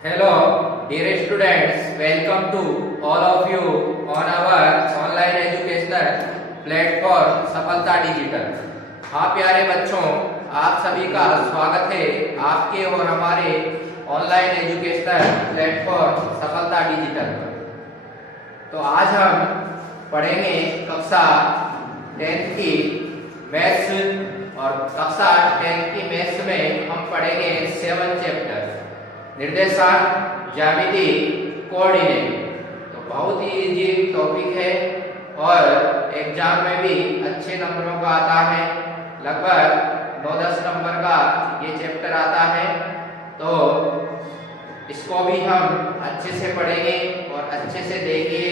Hello, dear students. Welcome to all of you on our online educational platform सफलता digital. हाँ प्यारे बच्चों, आप सभी का स्वागत है आपके और हमारे ऑनलाइन एजुकेशनल प्लेटफॉर्म सफलता डिजिटल पर। तो आज हम पढ़ेंगे कक्षा 10th की मैथ्स और कक्षा 10th की मैथ्स में हम पढ़ेंगे 7 चैप्टर निर्देशांक ज्यामिति कोऑर्डिनेट। तो बहुत ही इजी टॉपिक है और एग्जाम में भी अच्छे नंबरों का आता है, लगभग 9-10 नंबर का ये चैप्टर आता है। तो इसको भी हम अच्छे से पढ़ेंगे और अच्छे से देखिए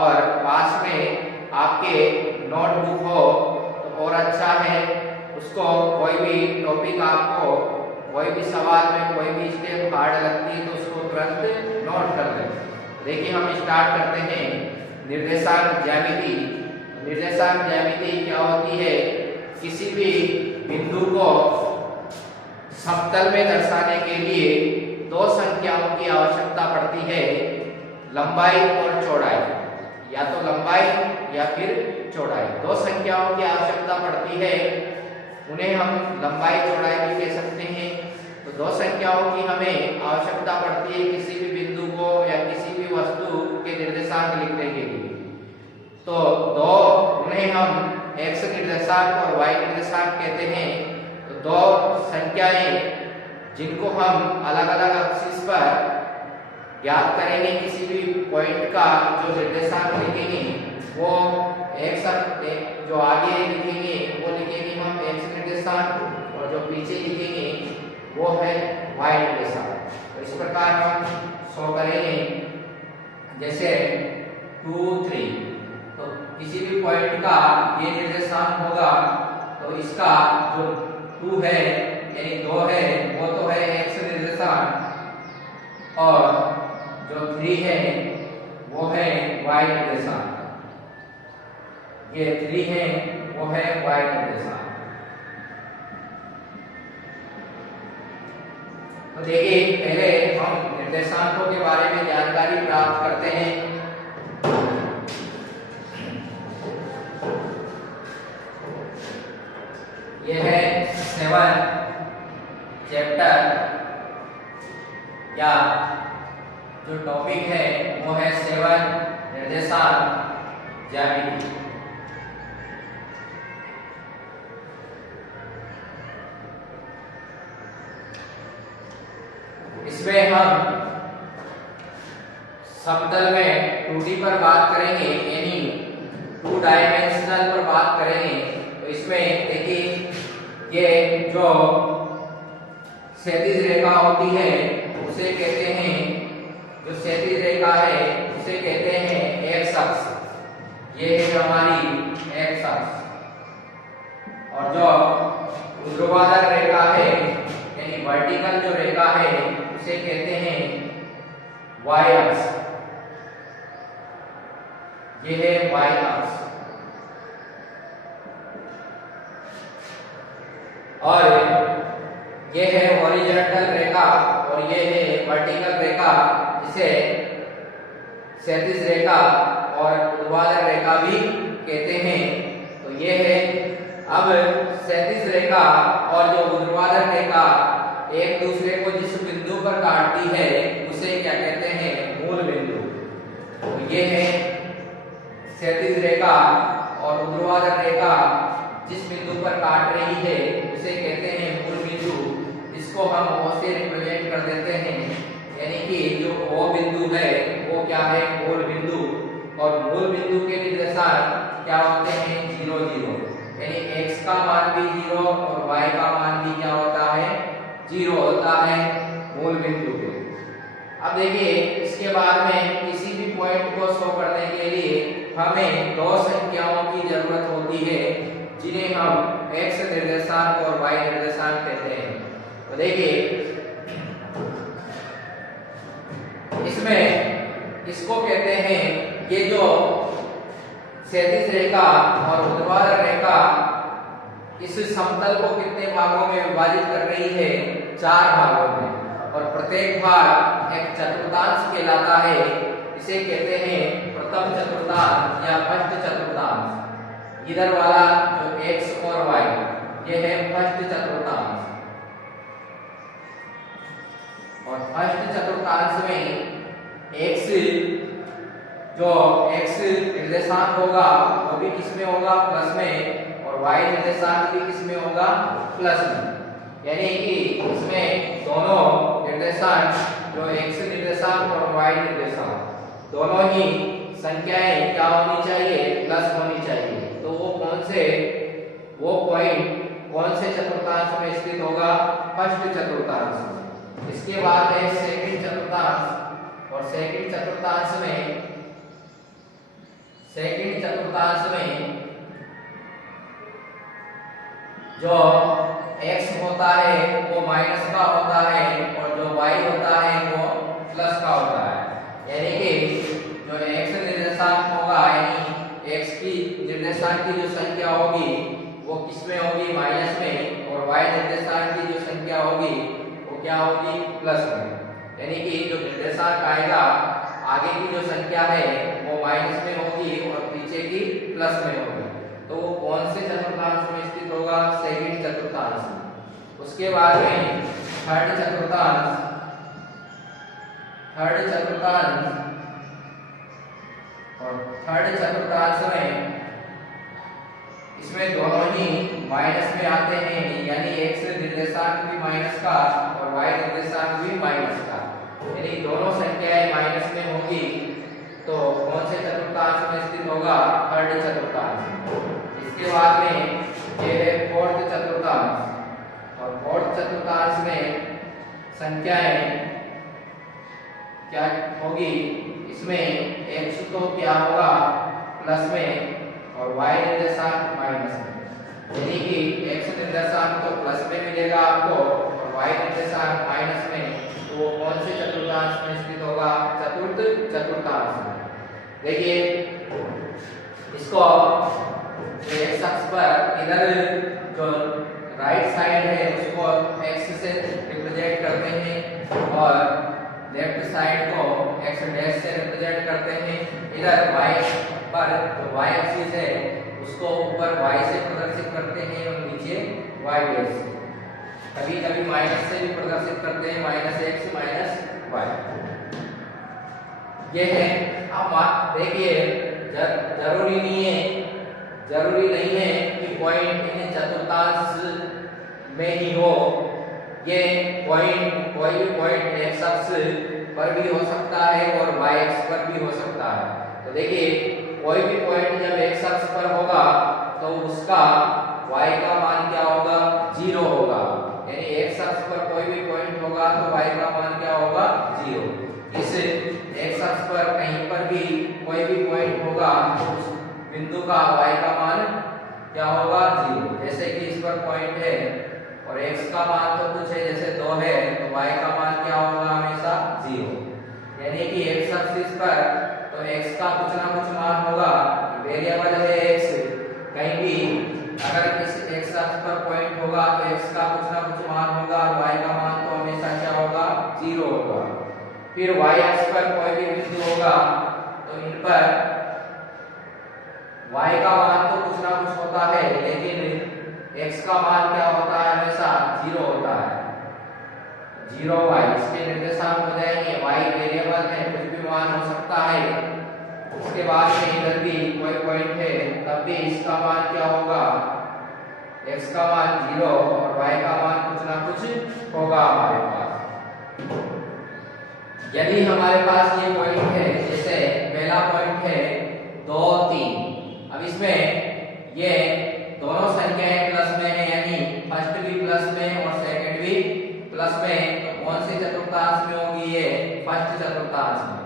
और पास में आपके नोटबुक हो तो और अच्छा है। उसको कोई भी टॉपिक आपको कोई भी सवाल में कोई भी स्टेप हार्ड लगती है तो उसको तुरंत नोट कर लें। देखिए हम स्टार्ट करते हैं निर्देशांक ज्यामिति। निर्देशांक ज्यामिति क्या होती है? किसी भी बिंदु को समतल में दर्शाने के लिए दो संख्याओं की आवश्यकता पड़ती है, लंबाई और चौड़ाई। या तो लंबाई या फिर चौड़ाई, दो संख्याओं की आवश्यकता पड़ती है। उन्हें हम लंबाई चौड़ाई भी कह सकते हैं। तो दो संख्याओं की हमें आवश्यकता पड़ती है किसी भी बिंदु को या किसी भी वस्तु के निर्देशांक लिखने के लिए। तो दो उन्हें हम x निर्देशांक और y निर्देशांक कहते हैं। तो दो संख्याएं जिनको हम अलग अलग एक्सिस पर ज्ञात करेंगे, किसी भी पॉइंट का जो निर्देशांक लिखेंगे वो x जो आगे लिखेंगे वो लिखेंगे हम x निर्देशांक और जो पीछे लिखेंगे वो है y निर्देशांक। तो इस प्रकार हम शो करेंगे जैसे 2, 3। तो किसी भी पॉइंट का ये निर्देशांक होगा तो इसका जो 2 है यानी 2 है वो तो है x निर्देशांक और जो 3 है वो है y निर्देशांक। ये 3 है वो है y निर्देशांक। तो देखिए पहले हम निर्देशांकों के बारे में जानकारी प्राप्त करते हैं। यह है 7 चैप्टर या जो टॉपिक है वो है 7 निर्देशांक ज्यामिति। इसमें हम समतल में 2D पर बात करेंगे यानी 2 डायमेंशनल पर बात करेंगे। तो इसमें देखिए ये जो क्षैतिज रेखा होती है उसे कहते हैं, जो क्षैतिज रेखा है उसे कहते हैं एक्स अक्ष। ये है हमारी एक्स अक्ष। और जो ऊर्ध्वाधर रेखा है यानी वर्टिकल जो रेखा है उसे कहते हैं y अक्ष। ये है y अक्ष। और ये है हॉरिजॉन्टल रेखा और ये है वर्टिकल रेखा, जिसे क्षैतिज रेखा और ऊर्ध्वाधर रेखा भी कहते हैं। तो ये है अब क्षैतिज रेखा और जो ऊर्ध्वाधर रेखा एक दूसरे को जिस बिंदु पर काटती है उसे क्या कहते हैं? मूल बिंदु। तो ये है क्षैतिज रेखा और ऊर्ध्वाधर रेखा जिस बिंदु पर काट रही है उसे कहते हैं मूल बिंदु। इसको हम O से रिप्रेजेंट कर देते हैं, यानी कि जो O बिंदु है वो क्या है? मूल बिंदु। और मूल बिंदु के निर्देशांक क्या होते हैं? 0, 0। यानी x का मान भी 0 और y का मान भी क्या होता है? 0 होता है मूल बिंदु पे। अब देखिए इसके बाद में किसी भी पॉइंट को शो करने के लिए हमें दो संख्याओं की जरूरत होती है जिन्हें हम x निर्देशांक और y निर्देशांक कहते हैं। तो देखिए इसमें इसको कहते हैं, ये जो क्षैतिज रेखा और ऊर्ध्वाधर रेखा इस समतल को कितने भागों में विभाजित कर रही है? 4 भागों में। और प्रत्येक प्रत्येक भाग एक चतुर्थांश कहलाता है। इसे कहते हैं प्रथम चतुर्थांश या फर्स्ट चतुर्थांश। इधर वाला जो x और y ये है फर्स्ट चतुर्थांश, और फर्स्ट चतुर्थांश में x जो x निर्देशांक होगा वो भी किसमें होगा, प्लस में, और y निर्देशांक भी किसमें होगा, प्लस में। यानी कि इसमें दोनों निर्देशांक जो x निर्देशांक और y निर्देशांक दोनों ही संख्याएं क्या होनी चाहिए, प्लस होनी चाहिए। तो वो पॉइंट कौन से चतुर्थांश में स्थित होगा, फर्स्ट चतुर्थांश में। इसके बाद है सेकंड चतुर्थांश, और सेकंड चतुर्थांश में जो x होता है वो माइनस का होता है, और जो y होता है वो प्लस का होता है। यानी कि जो x निर्देशांक होगा, यानी x की निर्देशांक की जो संख्या होगी वो किसमें होगी, माइनस में, और y निर्देशांक की जो संख्या होगी वो क्या होगी, प्लस में। यानी कि जो निर्देशांक आएगा आगे की जो संख्या है वो माइनस में होगी और पीछे की प्लस में होगी। तो वो कौन से चतुर्थांश में स्थित होगा, सेकंड चतुर्थांश में। उसके बाद में थर्ड चतुर्थांश और थर्ड चतुर्थांश में इसमें दोनों ही माइनस में आते हैं, यानी x निर्देशांक भी माइनस का और y निर्देशांक भी माइनस का, यानी दोनों संख्याएं माइनस में होगी। तो कौन से चतुर्थांश में स्थित होगा, थर्ड चतुर्थांश। इसके बाद में ये है फोर्थ चतुर्थांश, और फोर्थ चतुर्थांश में संख्याएं क्या होगी, इसमें x तो क्या होगा, प्लस में, और y निर्देशांक माइनस में। यानी कि x निर्देशांक तो प्लस में मिलेगा आपको और y निर्देशांक माइनस में। तो वो कौन से चतुर्थांश में स्थित होगा, चतुर्थ चतुर्थांश में। देखिए इसको x अक्ष पर इधर जो राइट साइड है उसको x से रिप्रेजेंट करते हैं, और लेफ्ट साइड को x डैश से रिप्रेजेंट करते हैं। इधर y पर जो y एक्सिस है उसको ऊपर y से प्रदर्शित करते हैं और नीचे y डैश से। कभी-कभी माइनस से भी प्रदर्शित करते हैं, -x -y। ये है। अब आप देखिए जरूरी नहीं है कि पॉइंट इन चतुर्थांश में ही हो। ये पॉइंट कोई भी पॉइंट x अक्ष पर भी हो सकता है और y अक्ष पर भी हो सकता है। तो देखिए कोई भी पॉइंट जब x अक्ष पर होगा तो उसका y का मान क्या होगा, 0 होगा। यानी x अक्ष पर कोई भी पॉइंट होगा तो y का मान क्या होगा, 0। इस x अक्ष पर कहीं पर भी कोई भी पॉइंट होगा तो उस बिंदु का y का मान क्या होगा, 0। जैसे कि इस पर पॉइंट है और x का मान तो कुछ है, जैसे 2 है, तो y का मान क्या होगा, हमेशा 0। यानी कि x एक्सिस पर तो x का कुछ ना कुछ मान होगा, वेरिएबल है x। कहीं भी अगर इस x अक्ष पर पॉइंट होगा तो x का कुछ ना कुछ मान होगा और y का मान तो हमेशा क्या होगा, 0 होगा। फिर y अक्ष पर कोई भी बिंदु होगा तो इन पर y का मान तो कुछ ना कुछ होता है, लेकिन x का मान क्या होता है, हमेशा 0 होता है। 0y इसके निर्देशांक हो जाएंगे, y वेरिएबल है, कुछ भी मान हो सकता है। उसके बाद में इधर भी कोई पॉइंट है तब भी इसका मान क्या होगा, x का मान 0 और y का मान कुछ ना कुछ होगा हमारे पास। यदि हमारे पास ये पॉइंट है, जैसे पहला पॉइंट है 2 3, अब इसमें ये दोनों संख्याएं प्लस में है, यानी फर्स्ट भी प्लस में और सेकंड भी प्लस में। तो कौन से चतुर्थांश में होगी ये, फर्स्ट चतुर्थांश में।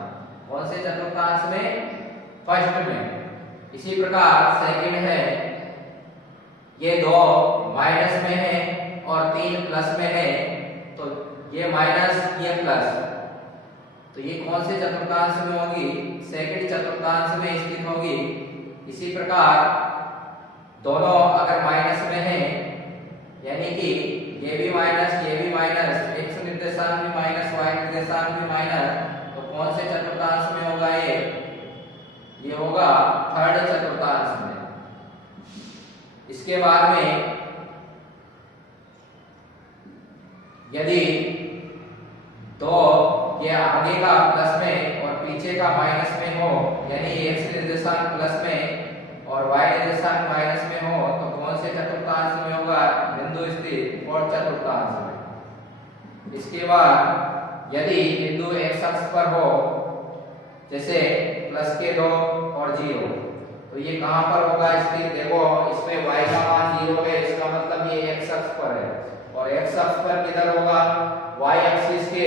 कौन से चतुर्थांश में, फर्स्ट में। इसी प्रकार सेकंड है, ये 2 माइनस में है और 3 प्लस में है, तो ये माइनस ये प्लस, तो ये कौन से चतुर्थांश में होगी, सेकंड चतुर्थांश में स्थित होगी। इसी प्रकार दोनों अगर माइनस में है, यानी कि ये भी माइनस x निर्देशांक भी माइनस y निर्देशांक भी माइनस, तो कौन से चतुर्थांश में होगा ये होगा थर्ड चतुर्थांश में। इसके बाद में यदि तो ये आगे का प्लस में और पीछे का माइनस में हो, यानी x निर्देशांक प्लस में और y निर्देशांक माइनस में हो, तो कौन से चतुर्थांश में होगा? बिंदु स्थित फोर्थ चतुर्थांश में। इसके बाद यदि बिंदु x अक्ष पर हो, जैसे प्लस के 2 और 0, तो ये कहां पर होगा स्थित? देखो इसमें y का मान 0 है, इसका मतलब ये x अक्ष पर है, और x अक्ष पर किधर होगा? y एक्सिस के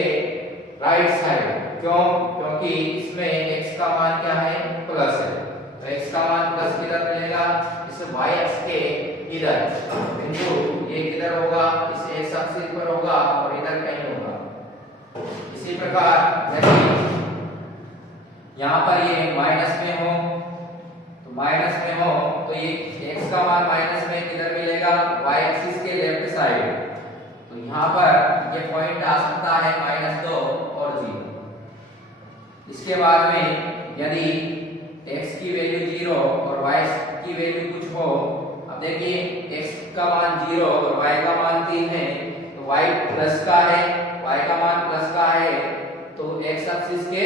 राइट साइड। क्यों? क्योंकि इसमें x का मान क्या है? प्लस है, तो x का मान प्लस किधर मिलेगा? इस y अक्ष के इधर। बिंदु ये किधर होगा? इस x एक्सिस पर होगा और इधर कहीं होगा। इसी प्रकार यदि यहाँ पर ये माइनस में हो, तो माइनस में हो तो ये x का मान माइनस में किधर मिलेगा? y एक्सिस के लेफ्ट साइड। तो यहाँ पर ये पॉइंट आ सकता है -2 और 0। इसके बाद में यदि x की वैल्यू 0 और y की वैल्यू कुछ हो, अब देखिए x का मान 0 और y का मान 3 है, तो y प्लस का है, y का मान प्लस का है, तो x एक्सिस के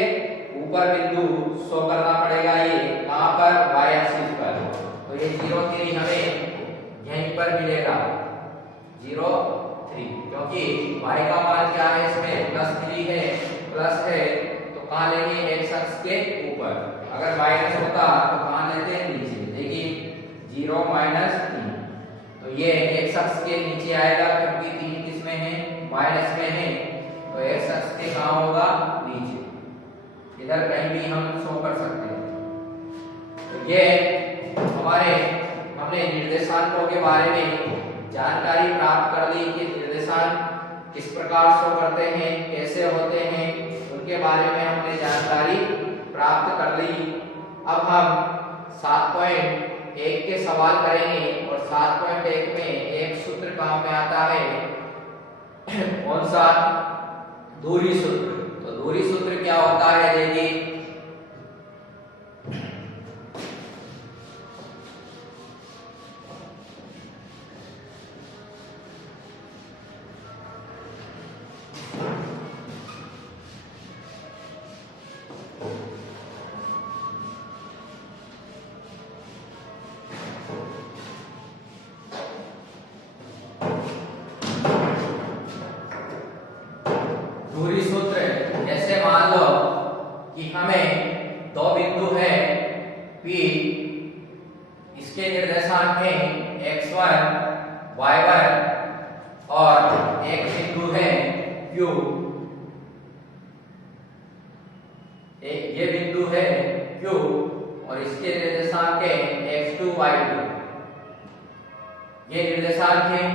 ऊपर बिंदु शो करना पड़ेगा। ये कहां पर? y एक्सिस पर। तो ये 0 3 हमें यहीं पर मिलेगा, 0 3, क्योंकि y का मान क्या है? इसमें +3 है, प्लस है, तो कहां लेंगे? x अक्ष के ऊपर। अगर माइनस होता तो कहां लेते हैं? नीचे। देखिए 0 -3, तो ये x अक्ष के नीचे आएगा, क्योंकि 3 किसमें है? माइनस में है, तो x अक्ष के कहां होगा? नीचे। इधर कहीं भी हम शो कर सकते हैं। तो ये हमने निर्देशांकों के बारे में जानकारी प्राप्त कर ली कि निर्देशांक किस प्रकार शो करते हैं, कैसे होते हैं, उनके बारे में हमने जानकारी प्राप्त कर ली। अब हम 7.1 के सवाल करेंगे, और 7.1 में एक सूत्र काम में आता है। कौन सा? दूरी सूत्र। तो दूरी सूत्र क्या होता है? देखिए दूरी सूत्र, जैसे मान लो कि हमें दो बिंदु है P, इसके निर्देशांक है x1 y1, और एक बिंदु है Q, ये बिंदु है Q, और इसके निर्देशांक है x2 y2। ये निर्देशांक है,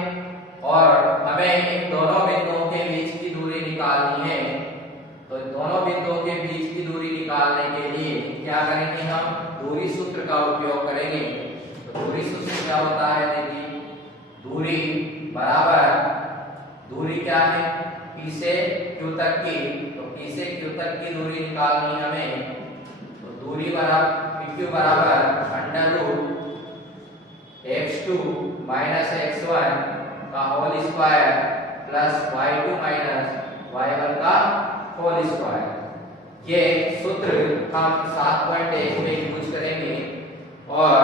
और हमें इन दोनों बिंदुओं के बीच की दूरी निकालनी है। तो दोनों बिंदुओं के बीच की दूरी निकालने के लिए क्या करेंगे? हम दूरी सूत्र का उपयोग करेंगे। तो दूरी सूत्र क्या होता है? देखिए दूरी बराबर, दूरी क्या है? P से Q तक की, तो P से Q तक की दूरी निकालनी हमें। तो दूरी बराबर PQ बराबर √x2 - x1 का whole square plus y2 - y1 का होल स्क्वायर। ये सूत्र हम 7.1 में यूज करेंगे और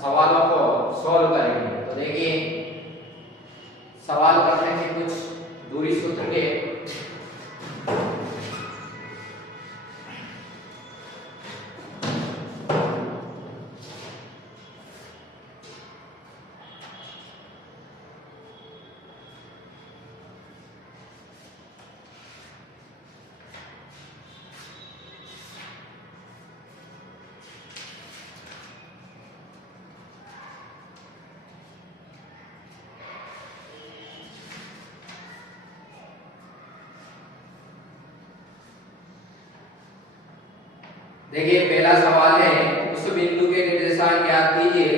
सवालों को सॉल्व करेंगे। तो देखिए सवाल करते हैं कुछ दूरी सूत्र के। देखिए पहला सवाल है, उस बिंदु के निर्देशांक ज्ञात कीजिए।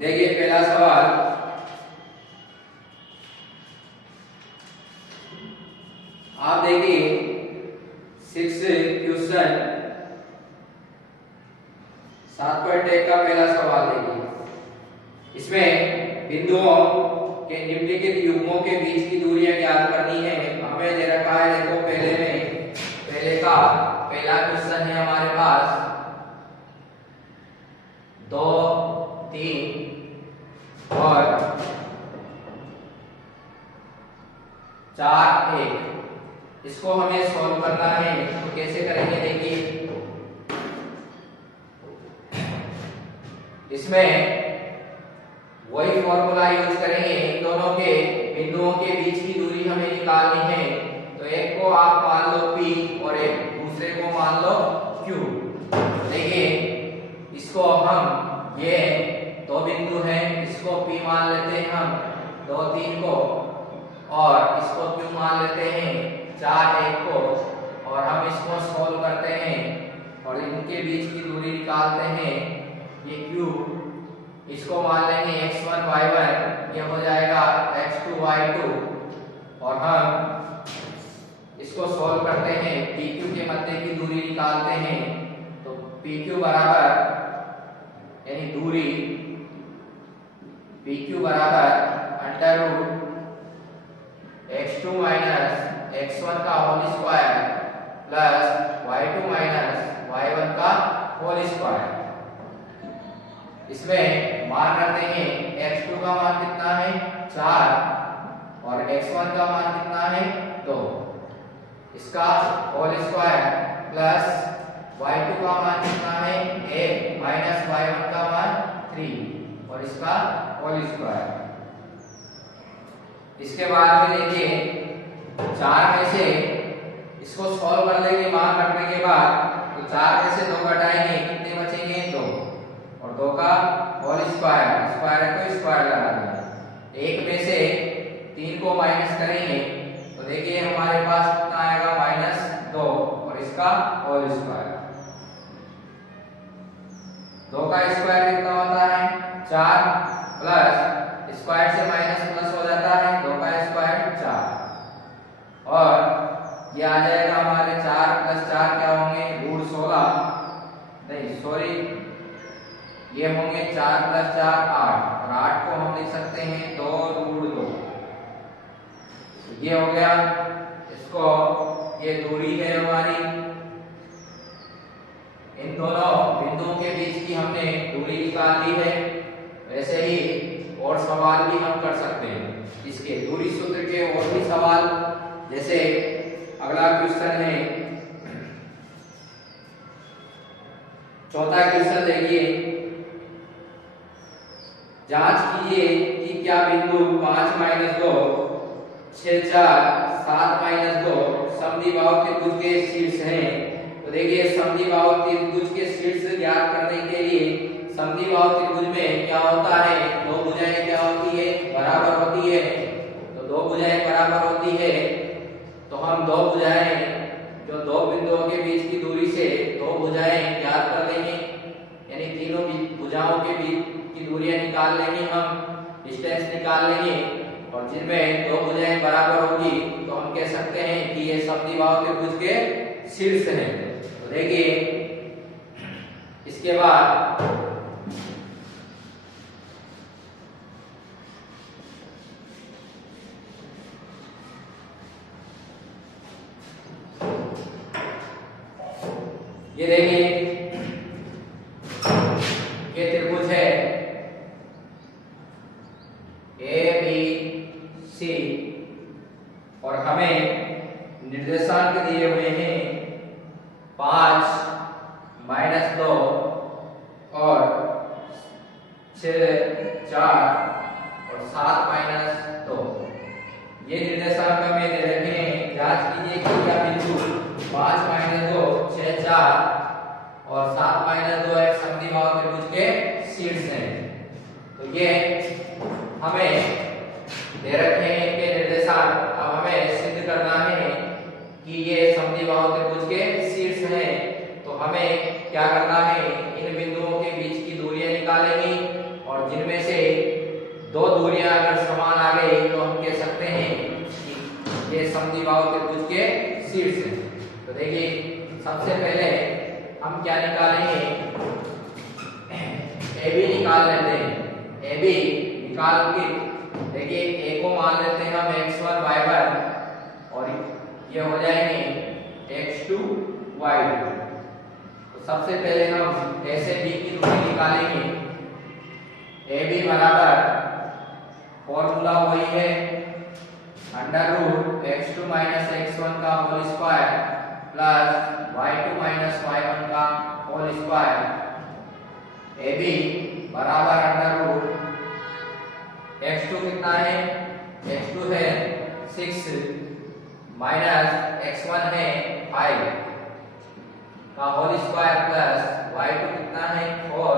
देखिए पहला सवाल, आप देखिए 6 क्वेश्चन 7.1 का पहला सवाल देखिए। इसमें बिंदुओं के निम्नलिखित युग्मों के बीच की दूरियां ज्ञात करनी है। हमें दे रखा है, देखो पहले का पहला क्वेश्चन है हमारे पास 2, 3 और 4, 1। इसको हमें सॉल्व करना है, तो कैसे करेंगे देखिए। इसमें वही फॉर्मूला यूज करेंगे, इन दोनों के बिंदुओं के बीच की दूरी हमें निकालनी है। तो एक को आप मान लो P और एक दूसरे को मान लो Q। देखिए इसको हम, ये दो बिंदु हैं, इसको P मान लेते हैं हम 2, 3 को, और इसको Q मान लेते हैं 4, 1 को, और हम इसको सॉल्व करते हैं और इनके बीच की दूरी निकालते हैं। ये Q, इसको मान लेंगे x1 y1, ये हो जाएगा x2 y2, और हम इसको सॉल्व करते हैं, PQ के मध्य की दूरी निकालते हैं। तो PQ बराबर, यानी दूरी PQ बराबर under root x2 minus x1 का whole square plus y2 minus y1 का होल स्क्वायर। इसमें मान रखते हैं x2 का मान कितना है 4 और x1 का मान कितना है 2, इसका होल स्क्वायर प्लस y2 का मान कितना है 1 माइनस y1 का मान 3 और इसका होल स्क्वायर। इसके बाद में देखिए 4 में से इसको सॉल्व कर लेंगे मान रखने के बाद, तो 4 में से 2 घटाएंगे, कितने बचेंगे 2, और 2 का होल स्क्वायर, स्क्वायर को स्क्वायर लगा देंगे। 1 में से 3 को माइनस करेंगे, तो देखिए हमारे पास कितना आएगा -2, और इसका होल स्क्वायर। 2 का स्क्वायर कितना होता है 4, प्लस स्क्वायर से माइनस प्लस हो जाता है, 2 का स्क्वायर 4, और ये आ जाएगा हमारे 4 + 4 क्या होंगे √16, नहीं सॉरी, ये होंगे 4 + 4 8, और 8 को हम लिख सकते हैं 2√2। ये हो गया, इसको ये दूरी है हमारी, इन दोनों बिंदुओं के बीच की हमने दूरी निकाल ली है। वैसे ही और सवाल भी हम कर सकते हैं इसके दूरी सूत्र के, और भी सवाल, जैसे अगला क्वेश्चन है, चौथा क्वेश्चन देखिए। जांच कीजिए कि क्या बिंदु 5 - 2 6 4 7 - 2 समद्विबाहु त्रिभुज के शीर्ष हैं। तो देखिए समद्विबाहु त्रिभुज के शीर्ष ज्ञात करने के लिए, समद्विबाहु त्रिभुज में क्या होता है, दो भुजाएं क्या होती है बराबर होती है। तो दो भुजाएं बराबर होती है, तो हम दो भुजाएं, जो दो बिंदुओं के बीच की दूरी से दो भुजाएं ज्ञात कर लेंगे, यानी तीनों भुजाओं के बीच की दूरियां निकाल लेंगे, हम डिस्टेंस निकाल लेंगे, और जिनमें दो भुजाएं बराबर होगी तो हम कह सकते हैं कि ये समद्विबाहु त्रिभुज के शीर्ष हैं। तो देखिए इसके बाद ये देखिए, ये त्रिभुज है ABC, और हमें निर्देशांक दिए हुए हैं 5 - 2 और 6 4 और 7 - 2। ये निर्देशांक हमें दे रखे हैं। जांच कीजिए कि क्या बिंदु 5 - 2 6 4 और 7 - 2 एक समद्विबाहु त्रिभुज के शीर्ष हैं। तो ये हमें दे रखे हैं इनके निर्देशांक। अब हमें सिद्ध करना है कि ये समद्विबाहु त्रिभुज के शीर्ष हैं। तो हमें क्या करना है, इन बिंदुओं के बीच की दूरियां निकालेंगे, और जिनमें से दो दूरियां अगर समान आ गई तो हम कह सकते हैं कि ये समद्विबाहु त्रिभुज के शीर्ष है। तो देखिए सबसे पहले हम क्या निकालेंगे, ए बी निकाल लेते हैं। ए बी निकाल के देखिए ए को मान लेते हैं हम x1 y1 और ये हो जाएंगे x2 y2। तो सबसे पहले हम ए से बी की दूरी निकालेंगे। ए बी बराबर फॉर्मूला वही है under root x2 minus x1 का whole square plus y2 minus y1 का होल स्क्वायर। ए बी बराबर अंडर रूट x2 कितना है, x2 है 6 माइनस x1 है 5 का होल स्क्वायर प्लस y2 कितना है 4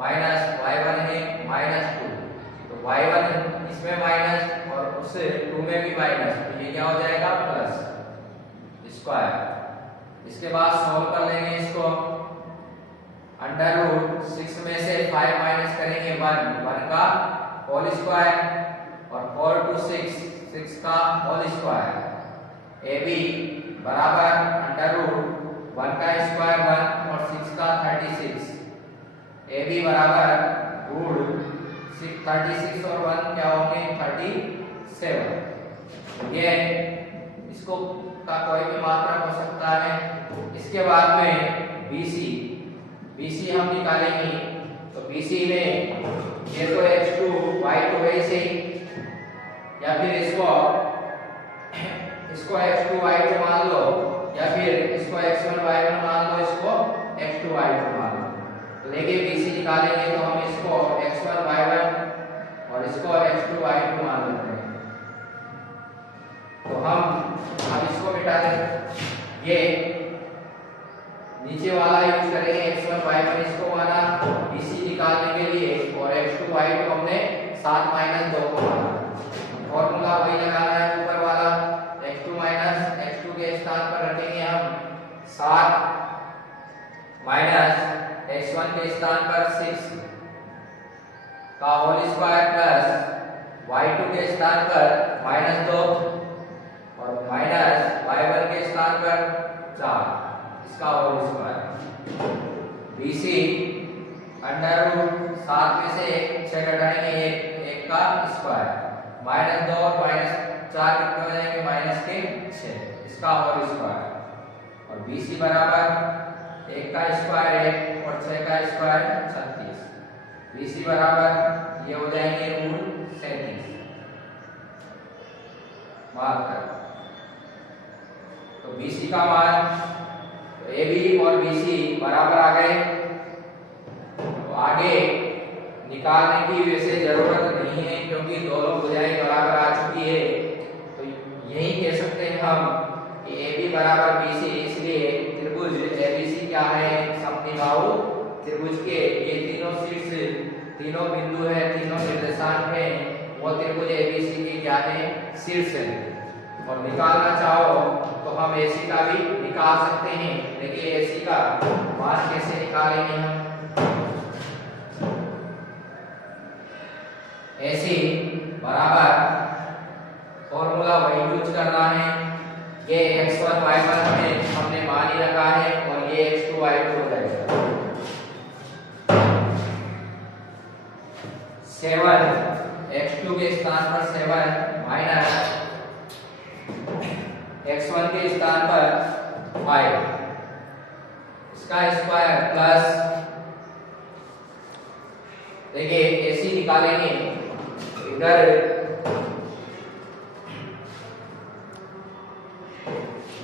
माइनस y1 है -2। तो y1 इसमें माइनस और उससे 2 में भी माइनस, तो ये क्या हो जाएगा प्लस स्क्वायर। इसके बाद सॉल्व कर लेंगे इसको। अंडर रूट 6 में से 5 माइनस करेंगे 1 का होल स्क्वायर और 4 टू 6 का होल स्क्वायर। ए बी बराबर अंडर रूट 1 का स्क्वायर 1 और 6 का 36। ए बी बराबर रूट 36 और 1 क्या होंगे 37। ये इसको का कोई भी मात्रा हो सकता है। इसके बाद में BC हम निकालेंगे। तो BC में ये तो x2 y2 वैसे ही, या फिर इसको x2 y2 मान लो, या फिर इसको x1 y1 मान लो, इसको x2 y2 मान लो। तो देखिए BC निकालेंगे तो हम इसको x1 y1 और इसको x2 y2 मान लेते हैं। तो हम अब इसको मिटा दें। ये नीचे वाला यूज करेंगे x1 y1 इसको माना BC निकालने के लिए, और x2 y2 हमने 7 माइनस 2 को माना। फॉर्मूला वही लगाना है ऊपर वाला, x2 माइनस x2 के स्थान पर रखेंगे हम 7 माइनस x1 के स्थान पर 6 का होल स्क्वायर प्लस y2 के स्थान पर -2 और माइनस y1 के स्थान पर 4 इसका whole square. BC under root 7 में से 6 घटाएंगे 1 का स्क्वायर, -2 और -4 कितने हो जाएंगे -6 इसका होल स्क्वायर। और BC बराबर 1 का स्क्वायर 1 और 6 का स्क्वायर 36। BC बराबर ये हो जाएंगे रूट 37 मार्कर। तो BC का मान तो AB और BC बराबर आ गए। तो आगे निकालने की वैसे जरूरत नहीं है क्योंकि दोनों भुजाएं बराबर आ चुकी है। तो यही कह सकते हैं हम कि AB बराबर BC, इसलिए त्रिभुज ABC क्या है समद्विबाहु त्रिभुज के ये तीनों शीर्ष तीनों बिंदु है, तीनों निर्देशांक है, वो त्रिभुज ABC के क्या है शीर्ष है। और निकालना चाहो तो हम AC का भी निकाल सकते हैं। देखिए AC का मान कैसे निकालेंगे हम। AC बराबर फॉर्मूला वही यूज करना है। ये x1 y1 हमने मान ही रखा है और ये x2 y2 हो जाएगा। 7 x2 के स्थान पर 7 माइनस x1 के स्थान पर 5 इसका स्क्वायर प्लस, देखिए AC निकालेंगे इधर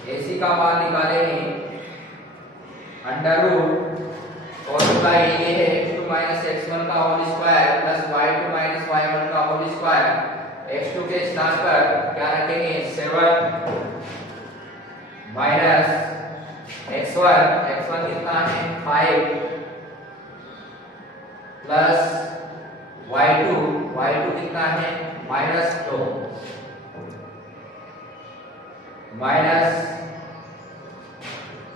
AC का मान निकालेंगे अंडर रूट और उसका ये है x2 माइनस x1 का whole square plus y2 minus y1 का होल स्क्वायर। x2 के स्थान पर क्या रखेंगे 7 माइनस x1 कितना है 5 प्लस y2 कितना है -2 माइनस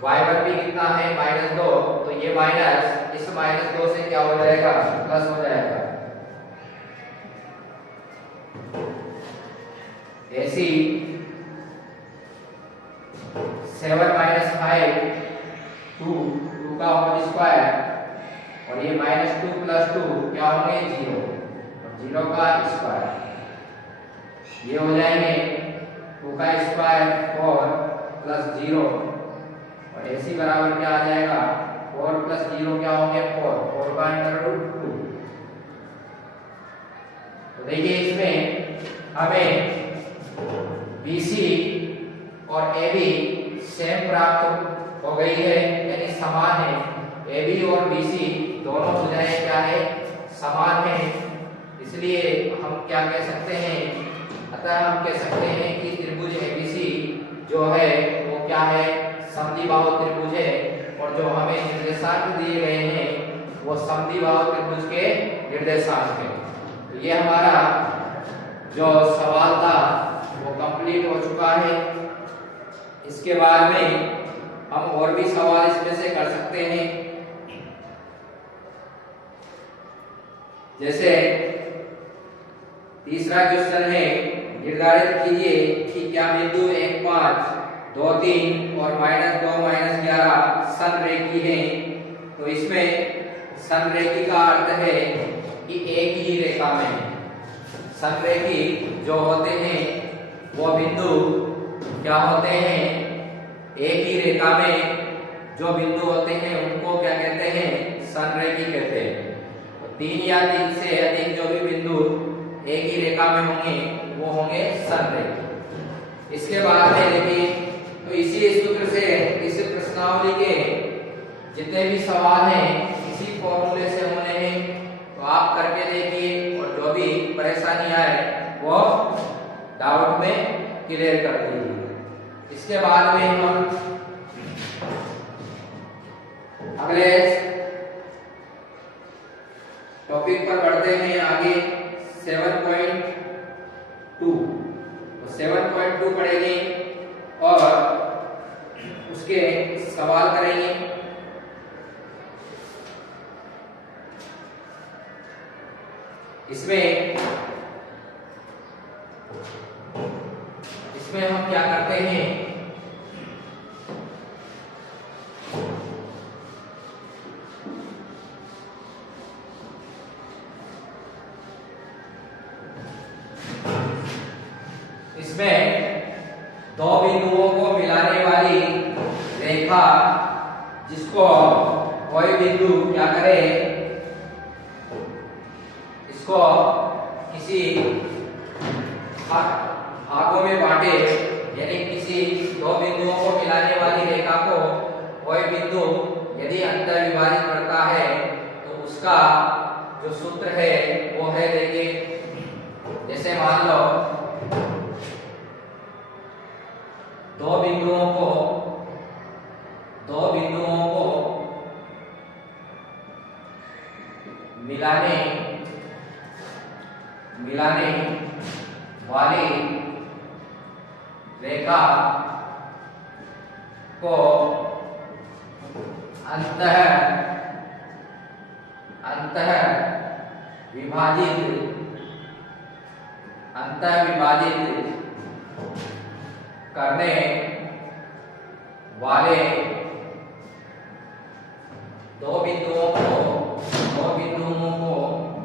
y1 भी कितना है -2। तो ये माइनस इस -2 से क्या हो जाएगा प्लस हो जाएगा। AC 7 माइनस 5 2, 2 का होल स्क्वायर, और ये -2 + 2 क्या होंगे 0, और 0 का स्क्वायर, ये हो जाएंगे 2 का स्क्वायर 4 + 0, और ऐसी बराबर क्या आ जाएगा 4 + 0 क्या होंगे 4, 4 का √2। तो देखिए इसमें हमें BC और AB सेम प्राप्त हो गई है, यानी समान है। AB और BC दोनों भुजाएं क्या है समान है, इसलिए हम क्या कह सकते हैं, अतः हम कह सकते हैं कि त्रिभुज ABC जो है वो क्या है समद्विबाहु त्रिभुज है, और जो हमें निर्देशांक दिए गए हैं वो समद्विबाहु त्रिभुज के निर्देशांक है। तो ये हमारा जो सवाल था वो कंप्लीट हो चुका है। इसके बाद में हम और भी सवाल इसमें से कर सकते हैं, जैसे तीसरा क्वेश्चन है, निर्धारित कीजिए कि क्या बिंदु 1 5 2 3 और -2 -11 संरेखी हैं। तो इसमें संरेखी का अर्थ है कि एक ही रेखा में, संरेखी जो होते हैं वो बिंदु क्या होते हैं, एक ही रेखा में जो बिंदु होते हैं उनको क्या कहते हैं संरेखी कहते हैं। तो 3 या 3 से अधिक जो भी बिंदु एक ही रेखा में होंगे वो होंगे संरेखी। इसके बाद में देखिए, तो इसी सूत्र से इस प्रश्नावली के जितने भी सवाल हैं इसी फॉर्मूले से होने हैं, तो आप करके देखिए, और जो भी परेशानी आए वो डाउट में क्लियर कर दीजिए। इसके बाद में हम अगले टॉपिक पर बढ़ते हैं आगे 7.2। तो 7.2 पढ़ेंगे और उसके सवाल करेंगे। इसमें हम क्या करते हैं, इसमें दो बिंदुओं को मिलाने वाली रेखा, जिसको कोई बिंदु क्या करे, इसको किसी भागों में बांटे, यानी किसी दो बिंदुओं को मिलाने वाली रेखा को कोई बिंदु यदि अंतर विभाजित करता है तो उसका जो सूत्र है वो है, देखिए जैसे मान लो दो बिंदुओं को मिलाने वाली रेखा को अंतः विभाजित करने वाले दो बिंदुओं को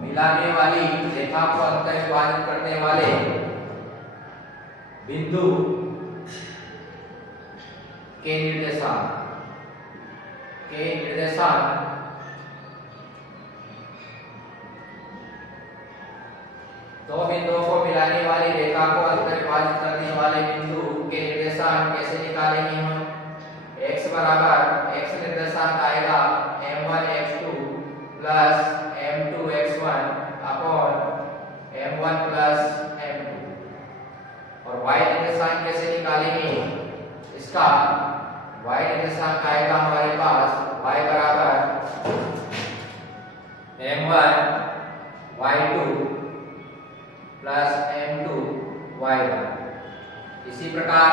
मिलाने वाली रेखा को अंतर विभाजित करने वाले बिंदु के निर्देशांक दो बिंदुओं को मिलाने वाली रेखा को अंतर विभाजित करने वाले बिंदु के निर्देशांक कैसे निकालेंगे हम। x बराबर x निर्देशांक आएगा m1 x2 plus m2 x1 upon m1 plus m2, और y निर्देशांक कैसे निकालेंगे, इसका y निर्देशांक आएगा हमारे पास y बराबर m1 y2 plus m2 y1, इसी प्रकार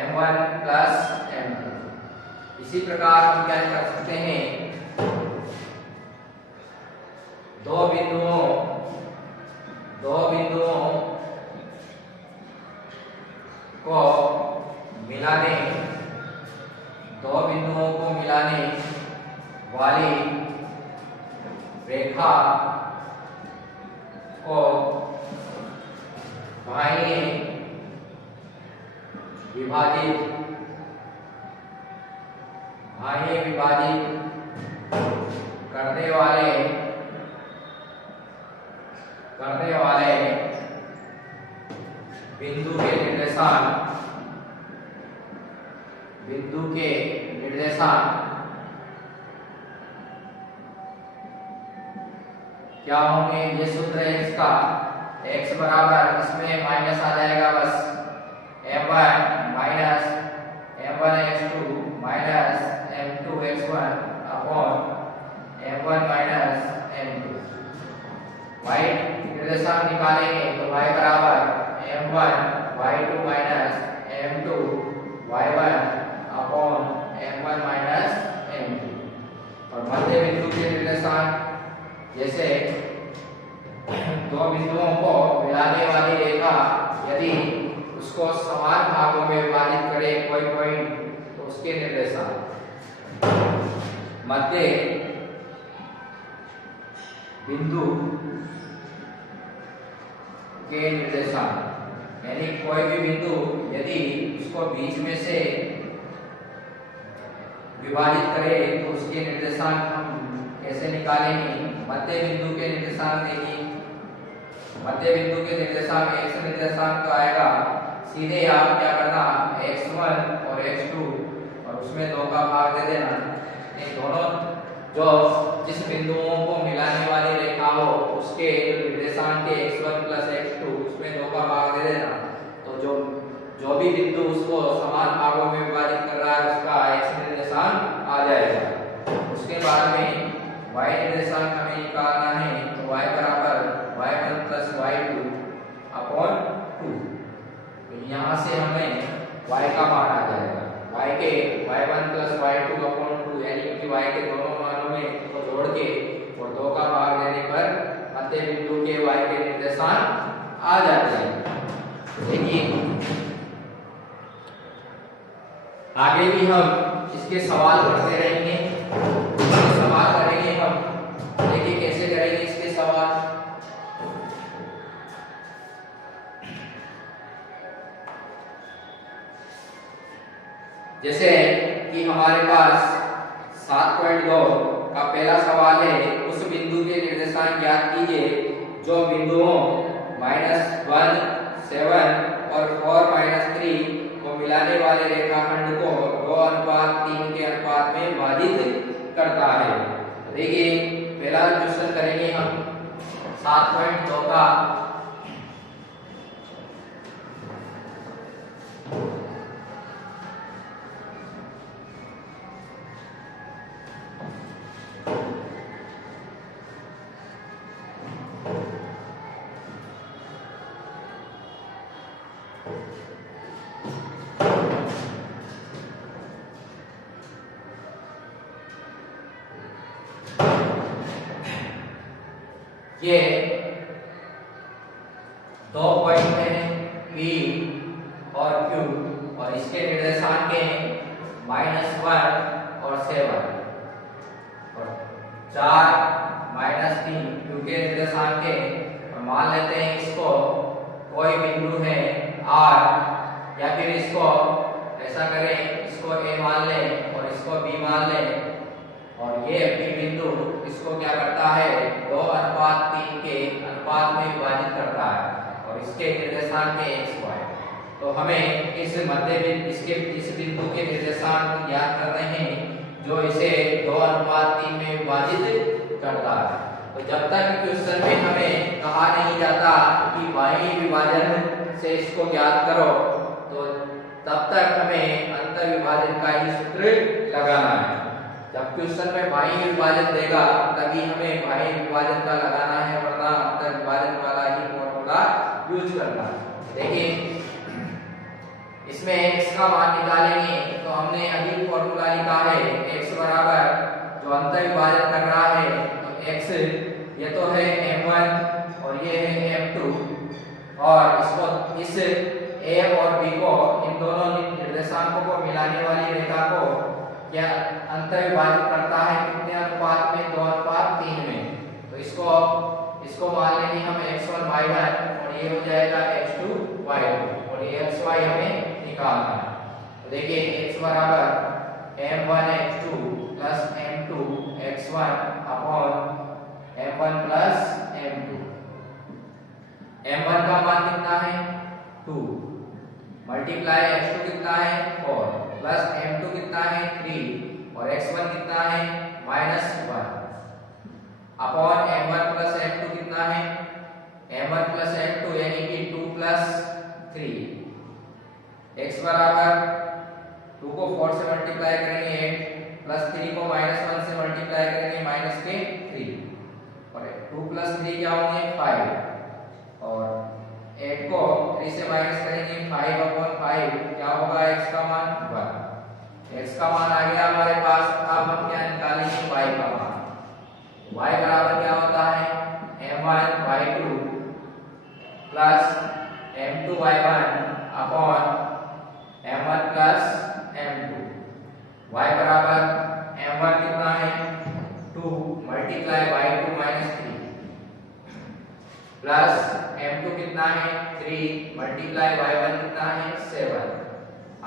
m1 प्लस m2। इसी प्रकार हम क्या कर सकते हैं, दो बिंदुओं को मिलाने दो बिंदुओं को मिलाने वाली रेखा को बाह्य विभाजित करने वाले बिंदु के निर्देशांक क्या होंगे? ये सूत्र है इसका, x बराबर, इसमें माइनस आ जाएगा बस, m1 minus m1x2 minus m2x1 upon m1 minus m2। y निर्देशांक निकालेंगे तो y बराबर m1 y2 minus m2 y1 upon m1 minus m2। और मध्य बिंदु के निर्देशांक, जैसे दो बिंदुओं को मिलाने वाली रेखा यदि उसको समान भागों में विभाजित करे कोई पॉइंट, तो उसके निर्देशांक मध्य बिंदु के निर्देशांक, यानी कोई भी बिंदु यदि उसको बीच में से विभाजित करे तो उसके निर्देशांक हम कैसे निकालेंगे? मध्य बिंदु के निर्देशांक देखिए, मध्य बिंदु के निर्देशांक x निर्देशांक तो आएगा, सीधे आप क्या करना, x1 और x2 और उसमें 2 का भाग दे देना। इन दोनों जो जिस बिंदुओं को मिलाने वाली रेखा हो उसके निर्देशांक के x1 प्लस x2 उसमें 2 का भाग दे देना। तो जो भी बिंदु उसको समान भागों में विभाजित कर रहा है उसका x निर्देशांक आ जाएगा। उसके बाद में y निर्देशांक हमें निकालना है, तो y बराबर y1 प्लस y2 अपॉन 2। तो यहाँ से हमें y का मान आ जाएगा, y1 प्लस y2 अपॉन 2, यानी कि y के दोनों मानों में को जोड़ के और 2 का भाग देने पर मध्य बिंदु के y के निर्देशांक आ जाते हैं। देखिए आगे भी हम इसके सवाल करते रहेंगे, सवाल करेंगे हम। देखिए कैसे करेंगे इसके सवाल। जैसे कि हमारे पास 7.2 का पहला सवाल है, उस बिंदु के निर्देशांक ज्ञात कीजिए जो बिंदुओं -1, 7 और 4-3 को मिलाने वाले रेखाखंड को 2:3 के अनुपात में विभाजित करता है। देखिए पहला क्वेश्चन करेंगे हम 7.2 का। ये 2 पॉइंट हैं P और Q और इसके निर्देशांक हैं -1 और 7 और 4 -3 Q के निर्देशांक है। और मान लेते हैं इसको कोई बिंदु है R, या फिर इसको ऐसा करें, इसको A मान लें और इसको B मान लें, और ये P बिंदु इसको क्या करता है, 2:3 के अनुपात में विभाजित करता है और इसके निर्देशांक है xy। तो हमें इस मध्य बिंदु इस बिंदु के निर्देशांक ज्ञात करने हैं जो इसे 2:3 में विभाजित करता है। तो जब तक क्वेश्चन में हमें कहा नहीं जाता कि बाह्य विभाजन से इसको ज्ञात करो, तो तब तक हमें अंतर विभाजन का ही सूत्र लगाना है। जब क्वेश्चन में बाह्य विभाजन देगा तभी हमें बाह्य विभाजन का लगाना है, वरना अंतर विभाजन वाला ही फॉर्मूला यूज करना है। देखिए इसमें x का मान निकालेंगे तो हमने अभी फॉर्मूला लिखा है, x बराबर जो अंतर विभाजन कर रहा है तो x ये तो है m1 और ये है m2, और इसको इस a और b को, इन दोनों निर्देशांकों को मिलाने वाली रेखा को क्या अंतर विभाजित करता है कितने अनुपात में, 2:3 में। तो इसको मान लेंगे हम x1 y1 और ये हो जाएगा x2 y2 और ये xy हमें निकालना है। तो देखिए x बराबर m1 x2 plus m2 x1 upon m1 plus m2। m1 का मान कितना है 2 मल्टीप्लाई x2 कितना है 4 प्लस m2 कितना है 3 और x1 कितना है -1 अपॉन m1 प्लस m2 कितना है m1 प्लस m2 यानी कि 2 प्लस 3। x बराबर 2 को 4 से मल्टीप्लाई करेंगे 8 प्लस 3 को -1 से मल्टीप्लाई करेंगे -3 और 2 प्लस 3 क्या होंगे 5 और 8 को 3 से माइनस करेंगे 5/5 क्या होगा x का मान 1। x का मान आ गया हमारे पास। अब हम क्या निकालेंगे y का मान। y बराबर क्या होता है m1 y2 plus m2 y1 upon m1 plus m2। y बराबर m1 कितना है 2 मल्टीप्लाई y2 -3 प्लस m2 कितना है 3 मल्टीप्लाई y1 कितना है 7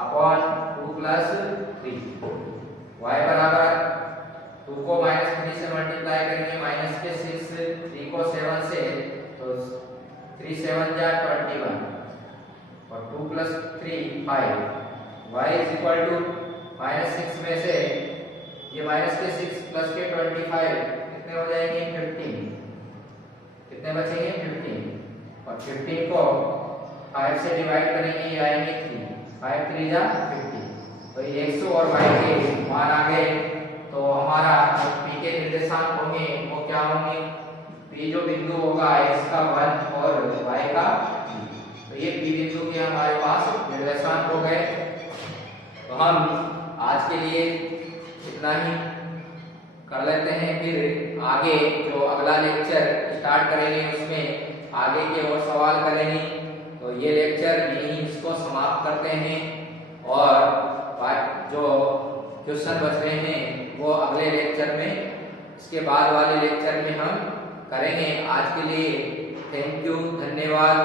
अपॉन 2 प्लस 3। y बराबर 2 को -3 से मल्टीप्लाई करेंगे -6 3 को 7 से तो 3 7 जा 21 और 2 plus 3 5। y is equal to -6 में से ये -6 प्लस के 25 कितने हो जाएंगे 15 कितने बचेंगे 15 और 15 को 5 से डिवाइड करेंगे ये आएंगे 3 5 3 जा 50। तो ये x और y के मान आ गए। तो हमारा जो p के निर्देशांक होंगे वो क्या होंगे p जो बिंदु होगा x का 1 और y का 3। तो ये p बिंदु के हमारे पास निर्देशांक हो गए। तो हम आज के लिए इतना ही कर लेते हैं, फिर आगे जो अगला लेक्चर स्टार्ट करेंगे उसमें आगे के और सवाल करेंगे। तो ये लेक्चर यहीं इसको समाप्त करते हैं और जो क्वेश्चन बच रहे हैं वो अगले लेक्चर में, इसके बाद वाले लेक्चर में हम करेंगे। आज के लिए थैंक यू, धन्यवाद।